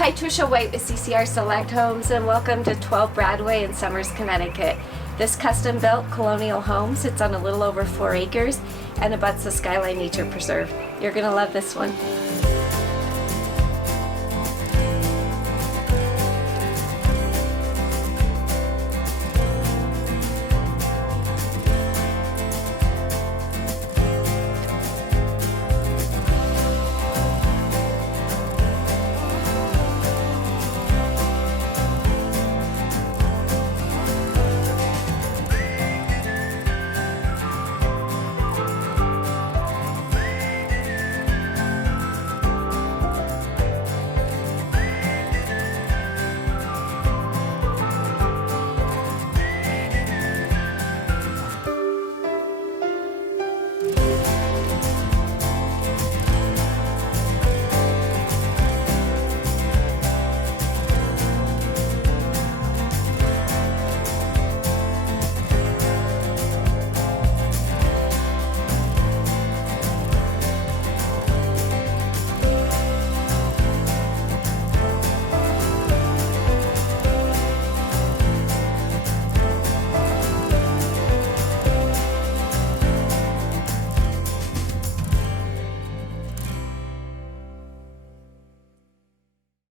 Hi, Trisha White with CCR Select Homes, and welcome to 12 Broadway in Somers, Connecticut. This custom-built colonial home sits on a little over 4 acres and abuts the Skyline Nature Preserve. You're going to love this one.